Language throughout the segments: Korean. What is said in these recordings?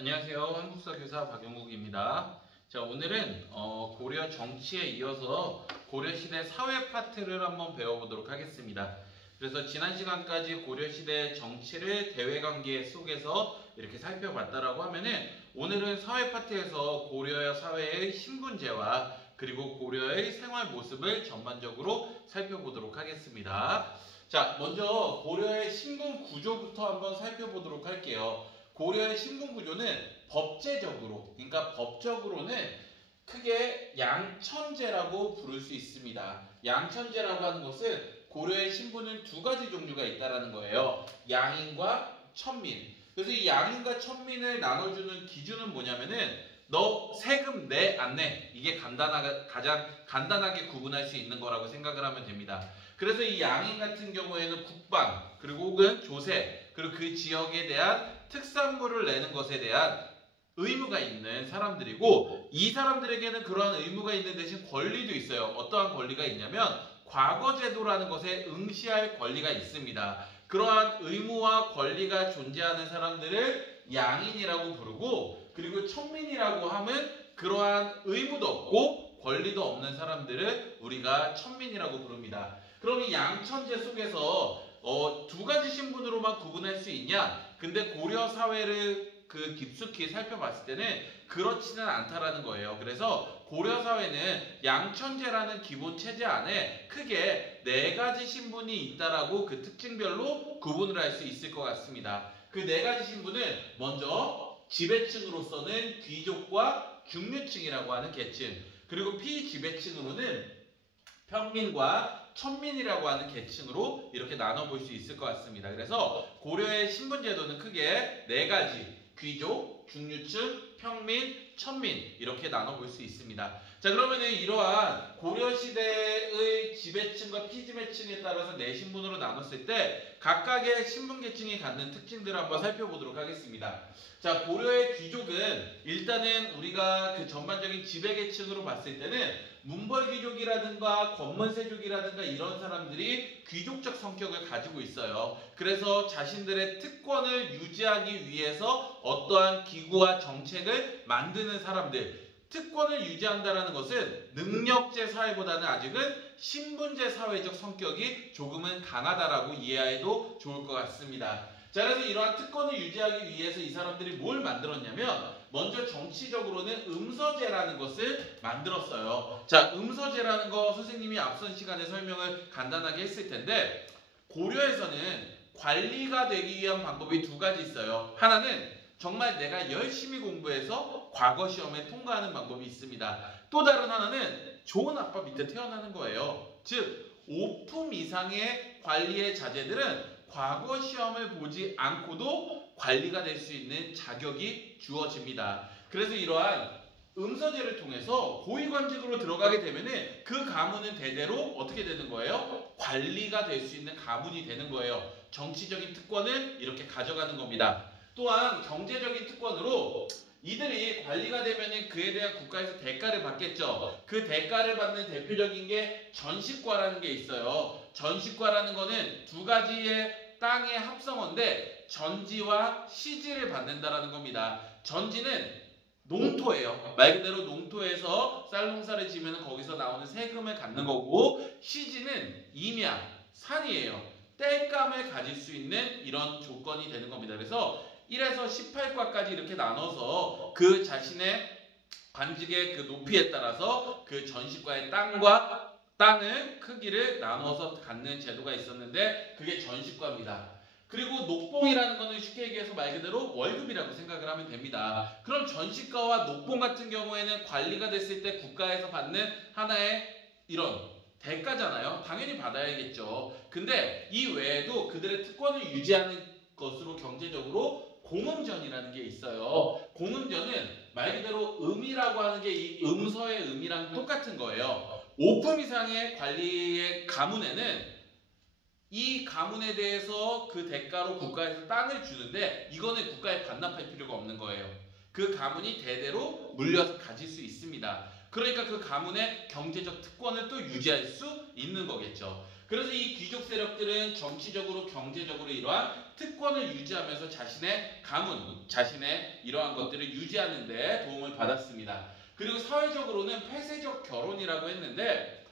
안녕하세요. 한국사 교사 박용국입니다. 자, 오늘은 고려 정치에 이어서 고려시대 사회 파트를 한번 배워보도록 하겠습니다. 그래서 지난 시간까지 고려시대 정치를 대외관계 속에서 이렇게 살펴봤다라고 하면은 오늘은 사회 파트에서 고려 사회의 신분제와 그리고 고려의 생활 모습을 전반적으로 살펴보도록 하겠습니다. 자, 먼저 고려의 신분 구조부터 한번 살펴보도록 할게요. 고려의 신분 구조는 법제적으로, 그러니까 법적으로는 크게 양천제라고 부를 수 있습니다. 양천제라고 하는 것은 고려의 신분은 두 가지 종류가 있다라는 거예요. 양인과 천민. 그래서 이 양인과 천민을 나눠주는 기준은 뭐냐면은 너 세금 내, 안 내? 이게 가장 간단하게 구분할 수 있는 거라고 생각을 하면 됩니다. 그래서 이 양인 같은 경우에는 국방, 그리고 혹은 조세, 그리고 그 지역에 대한 특산물을 내는 것에 대한 의무가 있는 사람들이고, 이 사람들에게는 그러한 의무가 있는 대신 권리도 있어요. 어떠한 권리가 있냐면 과거제도라는 것에 응시할 권리가 있습니다. 그러한 의무와 권리가 존재하는 사람들을 양인이라고 부르고, 그리고 천민이라고 하면 그러한 의무도 없고 권리도 없는 사람들을 우리가 천민이라고 부릅니다. 그럼 이 양천제 속에서 두 가지 신분으로만 구분할 수 있냐? 근데 고려 사회를 깊숙이 살펴봤을 때는 그렇지는 않다라는 거예요. 그래서 고려 사회는 양천제라는 기본 체제 안에 크게 네 가지 신분이 있다라고 그 특징별로 구분을 할 수 있을 것 같습니다. 그 네 가지 신분은 먼저 지배층으로서는 귀족과 중류층이라고 하는 계층, 그리고 피지배층으로는 평민과 천민이라고 하는 계층으로 이렇게 나눠볼 수 있을 것 같습니다. 그래서 고려의 신분제도는 크게 네 가지, 귀족, 중류층, 평민, 천민 이렇게 나눠볼 수 있습니다. 자, 그러면은 이러한 고려시대의 지배층과 피지배층에 따라서 네 신분으로 나눴을 때 각각의 신분계층이 갖는 특징들을 한번 살펴보도록 하겠습니다. 자, 고려의 귀족은 일단은 우리가 그 전반적인 지배계층으로 봤을 때는 문벌귀족이라든가 권문세족이라든가 이런 사람들이 귀족적 성격을 가지고 있어요. 그래서 자신들의 특권을 유지하기 위해서 어떠한 기구와 정책을 만드는 사람들, 특권을 유지한다는 것은 능력제 사회보다는 아직은 신분제 사회적 성격이 조금은 강하다라고 이해해도 좋을 것 같습니다. 자, 그래서 이러한 특권을 유지하기 위해서 이 사람들이 뭘 만들었냐면 먼저 정치적으로는 음서제라는 것을 만들었어요. 자, 음서제라는 거 선생님이 앞선 시간에 설명을 간단하게 했을 텐데 고려에서는 관리가 되기 위한 방법이 두 가지 있어요. 하나는 정말 내가 열심히 공부해서 과거 시험에 통과하는 방법이 있습니다. 또 다른 하나는 좋은 아빠 밑에 태어나는 거예요. 즉 5품 이상의 관리의 자제들은 과거 시험을 보지 않고도 관리가 될 수 있는 자격이 주어집니다. 그래서 이러한 음서제를 통해서 고위관직으로 들어가게 되면은 그 가문은 대대로 어떻게 되는 거예요? 관리가 될 수 있는 가문이 되는 거예요. 정치적인 특권을 이렇게 가져가는 겁니다. 또한 경제적인 특권으로 이들이 관리가 되면 그에 대한 국가에서 대가를 받겠죠. 그 대가를 받는 대표적인 게 전시과라는 게 있어요. 전시과라는 거는 두 가지의 땅의 합성어인데 전지와 시지를 받는다라는 겁니다. 전지는 농토예요. 말 그대로 농토에서 쌀농사를 지면 거기서 나오는 세금을 갖는 거고, 시지는 임야, 산이에요. 땔감을 가질 수 있는 이런 조건이 되는 겁니다. 그래서 1에서 18과까지 이렇게 나눠서 그 자신의 관직의 그 높이에 따라서 그 전시과의 땅을 크기를 나눠서 갖는 제도가 있었는데 그게 전시과입니다. 그리고 녹봉이라는 거는 쉽게 얘기해서 말 그대로 월급이라고 생각을 하면 됩니다. 그럼 전시과와 녹봉 같은 경우에는 관리가 됐을 때 국가에서 받는 하나의 이런 대가잖아요. 당연히 받아야겠죠. 근데 이 외에도 그들의 특권을 유지하는 것으로 경제적으로 공음전이라는 게 있어요. 공음전은 말 그대로 음이라고 하는 게 이 음서의 음이랑 똑같은 거예요. 5품 이상의 관리의 가문에는 이 가문에 대해서 그 대가로 국가에서 땅을 주는데 이거는 국가에 반납할 필요가 없는 거예요. 그 가문이 대대로 물려서 가질 수 있습니다. 그러니까 그 가문의 경제적 특권을 또 유지할 수 있는 거겠죠. 그래서 이 귀족 세력들은 정치적으로 경제적으로 이러한 특권을 유지하면서 자신의 가문, 자신의 이러한 것들을 유지하는 데 도움을 받았습니다. 그리고 사회적으로는 폐쇄적 결혼이라고 했는데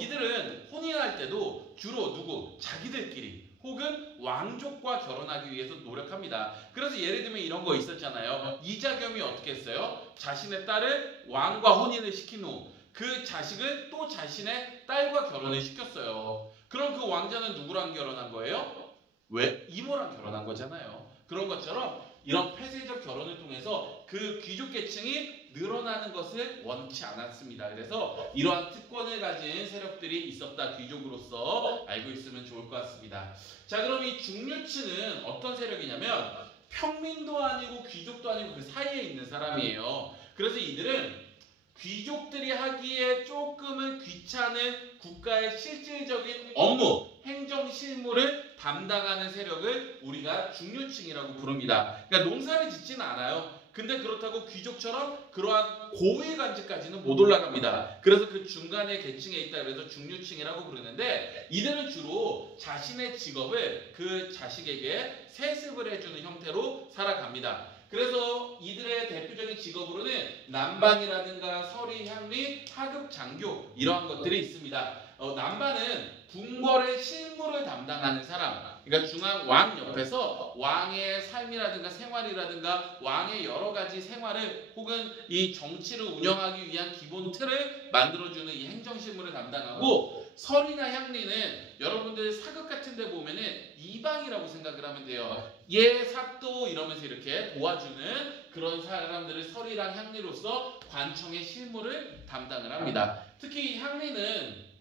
이들은 혼인할 때도 주로 누구? 자기들끼리 혹은 왕족과 결혼하기 위해서 노력합니다. 그래서 예를 들면 이런 거 있었잖아요. 이자겸이 어떻게 했어요? 자신의 딸을 왕과 혼인을 시킨 후 그 자식을 또 자신의 딸과 결혼을 시켰어요. 그럼 그 왕자는 누구랑 결혼한 거예요? 왜? 이모랑 결혼한 거잖아요. 그런 것처럼 이런 폐쇄적 결혼을 통해서 그 귀족 계층이 늘어나는 것을 원치 않았습니다. 그래서 이러한 특권을 가진 세력들이 있었다. 귀족으로서 알고 있으면 좋을 것 같습니다. 자, 그럼 이 중류층은 어떤 세력이냐면 평민도 아니고 귀족도 아니고 그 사이에 있는 사람이에요. 그래서 이들은 귀족들이 하기에 조금은 귀찮은 국가의 실질적인 업무, 행정 실무를 담당하는 세력을 우리가 중류층이라고 부릅니다. 그러니까 농사를 짓지는 않아요. 근데 그렇다고 귀족처럼 그러한 고위 관직까지는 못 올라갑니다. 그래서 그 중간의 계층에 있다 그래서 중류층이라고 부르는데 이들은 주로 자신의 직업을 그 자식에게 세습을 해주는 형태로 살아갑니다. 그래서 이들의 대표적인 직업으로는 남반이라든가 서리, 향리, 하급, 장교 이러한 것들이 있습니다. 남반은 궁궐의 실무를 담당하는 사람, 그러니까 중앙 왕 옆에서 왕의 삶이라든가 생활이라든가 왕의 여러 가지 생활을 혹은 이 정치를 운영하기 위한 기본 틀을 만들어주는 이 행정실무를 담당하고 설이나 향리는 여러분들 사극 같은 데 보면은 이방이라고 생각을 하면 돼요. 예, 사또 이러면서 이렇게 도와주는 그런 사람들을 설이랑 향리로서 관청의 실무를 담당을 합니다. 특히 이 향리는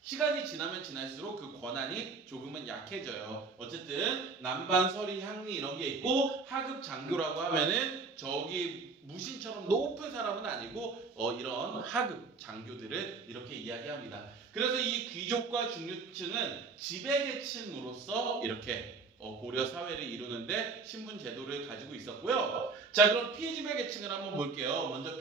시간이 지나면 지날수록 그 권한이 조금은 약해져요. 어쨌든 남반, 서리, 향리 이런 게 있고 하급 장교라고 하면은 저기 무신처럼 높은 사람은 아니고 이런 하급 장교들을 이렇게 이야기합니다. 그래서 이 귀족과 중류층은 지배계층으로서 이렇게 고려 사회를 이루는데 신분 제도를 가지고 있었고요. 자, 그럼 피지배 계층을 한번 볼게요. 먼저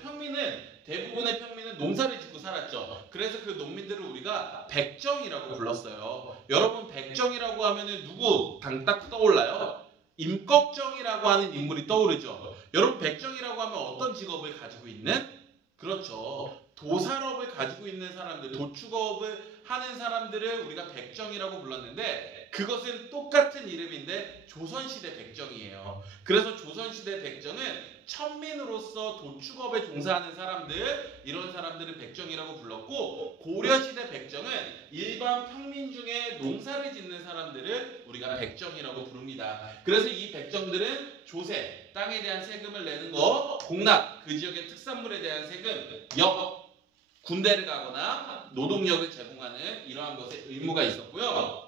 대부분의 평민은 농사를 짓고 살았죠. 그래서 그 농민들을 우리가 백정이라고 불렀어요. 여러분 백정이라고 하면은 누구 딱 떠올라요? 임꺽정이라고 하는 인물이 떠오르죠. 여러분 백정이라고 하면 어떤 직업을 가지고 있는? 그렇죠. 도살업을 가지고 있는 사람들, 도축업을 하는 사람들을 우리가 백정이라고 불렀는데 그것은 똑같은 이름인데 조선시대 백정이에요. 그래서 조선시대 백정은 천민으로서 도축업에 종사하는 사람들, 이런 사람들을 백정이라고 불렀고 고려시대 백정은 일반 평민 중에 농사를 짓는 사람들을 우리가 백정이라고 부릅니다. 그래서 이 백정들은 조세, 땅에 대한 세금을 내는 거, 공납, 그 지역의 특산물에 대한 세금, 군대를 가거나 노동력을 제공하는 이러한 것에 의무가 있었고요.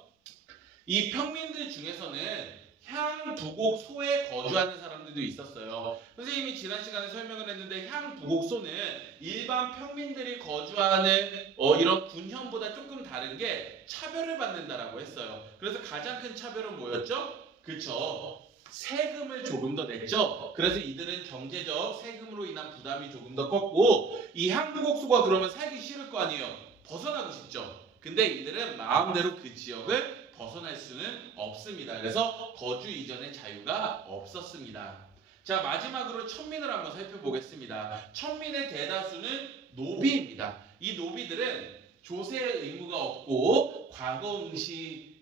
이 평민들 중에서는 향부곡소에 거주하는 사람들도 있었어요. 선생님이 지난 시간에 설명을 했는데 향부곡소는 일반 평민들이 거주하는 이런 군현보다 조금 다른 게 차별을 받는다라고 했어요. 그래서 가장 큰 차별은 뭐였죠? 그렇죠. 세금을 조금 더 냈죠. 그래서 이들은 경제적 세금으로 인한 부담이 조금 더 컸고 이 향부곡소가 그러면 살기 싫을 거 아니에요. 벗어나고 싶죠. 근데 이들은 마음대로 그 지역을 벗어날 수는 없습니다. 그래서 거주 이전의 자유가 없었습니다. 자, 마지막으로 천민을 한번 살펴보겠습니다. 천민의 대다수는 노비입니다. 이 노비들은 조세의 의무가 없고 과거 응시에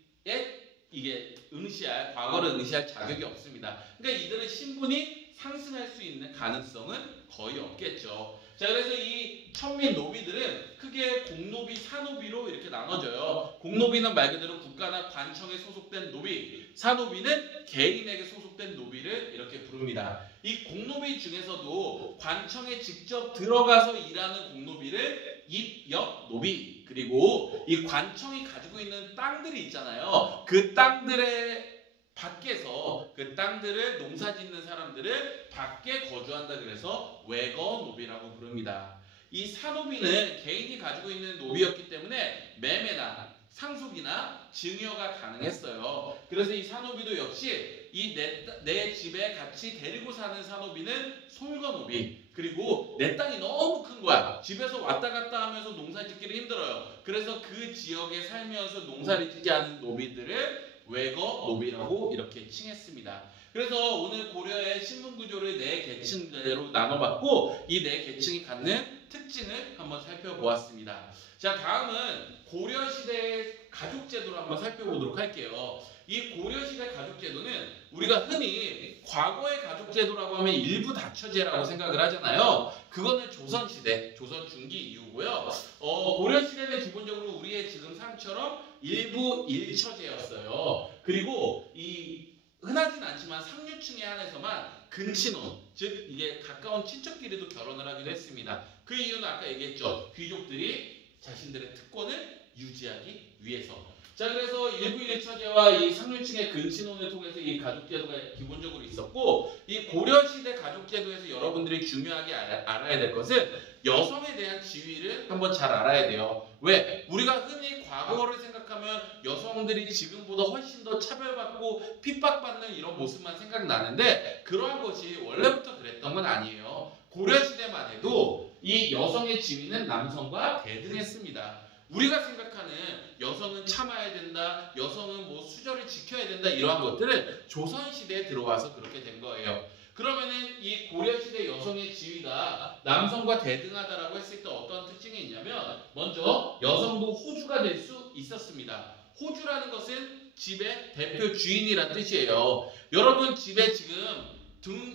과거를 응시할 자격이 없습니다. 그러니까 이들의 신분이 상승할 수 있는 가능성은 거의 없겠죠. 자, 그래서 이 천민 노비들은 크게 공노비, 사노비로 이렇게 나눠져요. 공노비는 말 그대로 국가나 관청에 소속된 노비, 사노비는 개인에게 소속된 노비를 이렇게 부릅니다. 이 공노비 중에서도 관청에 직접 들어가서 일하는 공노비를 입역 노비, 그리고 이 관청이 가지고 있는 땅들이 있잖아요. 그 땅들의 밖에서 그 땅들을 농사짓는 사람들을 밖에 거주한다 그래서 외거 노비라고 부릅니다. 이 사노비는 개인이 가지고 있는 노비였기 때문에 매매나 상속이나 증여가 가능했어요. 그래서 이 산호비도 역시 이 내 집에 같이 데리고 사는 산호비는 솔거노비. 그리고 내 땅이 너무 큰 거야. 집에서 왔다 갔다 하면서 농사 짓기를 힘들어요. 그래서 그 지역에 살면서 농사를 짓게 하는 노비들을 외거노비라고 이렇게 칭했습니다. 그래서 오늘 고려의 신분 구조를 네 계층대로 나눠봤고 이 네 계층이 갖는 특징을 한번 살펴보았습니다. 자, 다음은 고려시대의 가족제도를 한번 살펴보도록 할게요. 이 고려시대 가족제도는 우리가 흔히 과거의 가족제도라고 하면 일부 다처제라고 생각을 하잖아요. 그거는 조선시대, 조선 중기 이후고요. 고려시대는 기본적으로 우리의 지금 삶처럼 일부 일처제였어요. 그리고 이 흔하진 않지만 상류층에 한해서만 근친혼, 즉 이게 가까운 친척끼리도 결혼을 하기도 했습니다. 그 이유는 아까 얘기했죠. 귀족들이 자신들의 특권을 유지하기 위해서. 자, 그래서 일부 일처제와 이 상류층의 근친혼을 통해서 이 가족제도가 기본적으로 있었고, 이 고려시대 가족제도에서 여러분들이 중요하게 알아야 될 것은 여성에 대한 지위를 한번 잘 알아야 돼요. 왜? 우리가 흔히 과거를 생각하면 여성들이 지금보다 훨씬 더 차별받고 핍박받는 이런 모습만 생각나는데 그러한 것이 원래부터 그랬던 건 아니에요. 고려시대만 해도 이 여성의 지위는 남성과 대등했습니다. 우리가 생각하는 여성은 참아야 된다, 여성은 뭐 수저를 지켜야 된다 이러한 것들은 조선시대에 들어와서 그렇게 된 거예요. 그러면은 이 고려시대 여성의 지위가 남성과 대등하다라고 했을 때 어떤 특징이 있냐면 먼저 여성도 호주가 될 수 있었습니다. 호주라는 것은 집의 대표 주인이란 뜻이에요. 여러분 집에 지금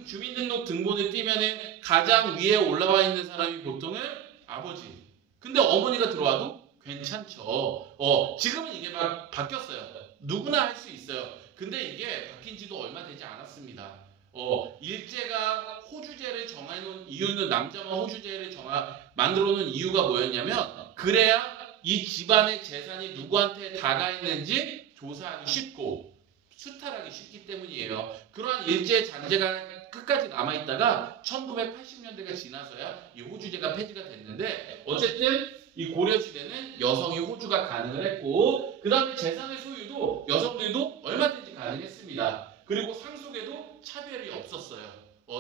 주민등록 등본을 띄면은 가장 위에 올라와 있는 사람이 보통은 아버지. 근데 어머니가 들어와도 괜찮죠. 지금은 이게 막 바뀌었어요. 누구나 할 수 있어요. 근데 이게 바뀐 지도 얼마 되지 않았습니다. 일제가 호주제를 정해놓은 이유는 남자만 호주제를 만들어 놓은 이유가 뭐였냐면 그래야 이 집안의 재산이 누구한테 다가 있는지 조사하기 쉽고 수탈하기 쉽기 때문이에요. 그러한 일제 잔재가 끝까지 남아있다가 1980년대가 지나서야 이 호주제가 폐지가 됐는데 어쨌든 이 고려시대는 여성이 호주가 가능을 했고 그 다음에 재산의 소유도 여성들도 얼마든지 가능했습니다. 그리고 상속에도 차별이 없었어요.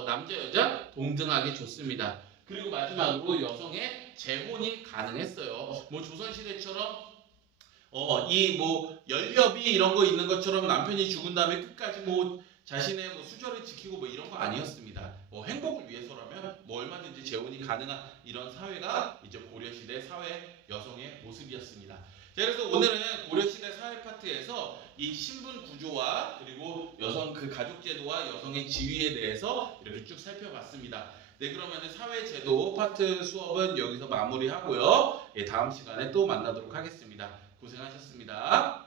남자 여자 동등하게 줬습니다. 그리고 마지막으로 여성의 재혼이 가능했어요. 뭐 조선시대처럼 이 뭐 연료비 이런 거 있는 것처럼 남편이 죽은 다음에 끝까지 뭐 자신의 뭐 수저를 지키고 뭐 이런 거 아니었습니다. 행복을 위해서라면 뭐 얼마든지 재혼이 가능한 이런 사회가 이제 고려시대 사회 여성의 모습이었습니다. 자, 그래서 오늘은 고려시대 사회 파트에서 이 신분 구조와 그리고 여성 그 가족제도와 여성의 지위에 대해서 이렇게 쭉 살펴봤습니다. 네, 그러면 사회제도 파트 수업은 여기서 마무리하고요. 다음 시간에 또 만나도록 하겠습니다. 고생하셨습니다.